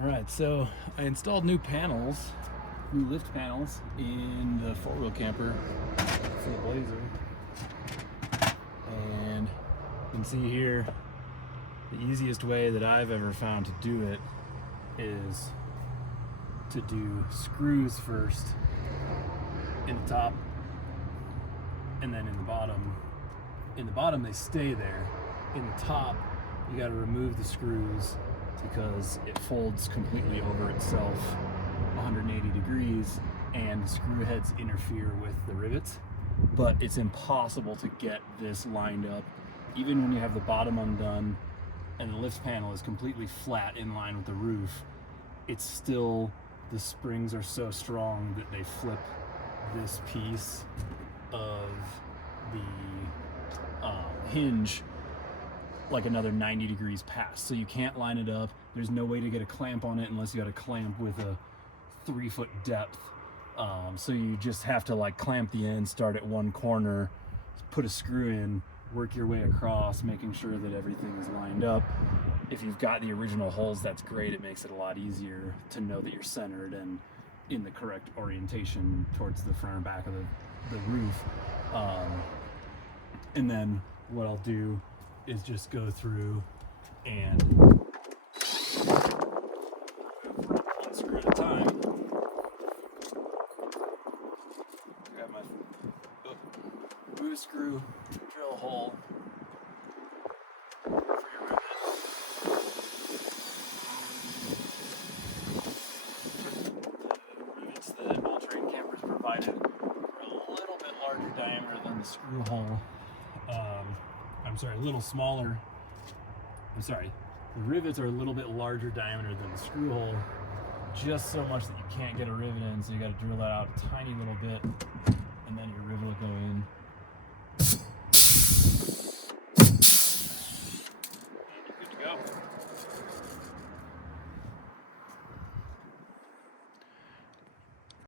Alright, so I installed new lift panels in the four-wheel camper for the Blazer. And you can see here, the easiest way that I've ever found to do it is to do screws first in the top and then in the bottom. In the bottom they stay there. In the top you got to remove the screws because it folds completely over itself 180 degrees and the screw heads interfere with the rivets. But it's impossible to get this lined up even when you have the bottom undone and the lift panel is completely flat in line with the roof. It's still, the springs are so strong that they flip this piece of the hinge like another 90 degrees past. So you can't line it up. There's no way to get a clamp on it unless you got a clamp with a 3-foot depth. So you just have to like clamp the end, start at one corner, put a screw in, work your way across, making sure that everything is lined up. If you've got the original holes, that's great. It makes it a lot easier to know that you're centered and in the correct orientation towards the front or back of the roof. And then what I'll do is just go through and one screw at a time. Grab my boot screw, drill a hole for your rivet. The rivets that all-terrain campers provided are a little bit larger diameter than the screw hole. A little smaller. The rivets are a little bit larger diameter than the screw hole, just so much that you can't get a rivet in, so you got to drill that out a tiny little bit, and then your rivet will go in.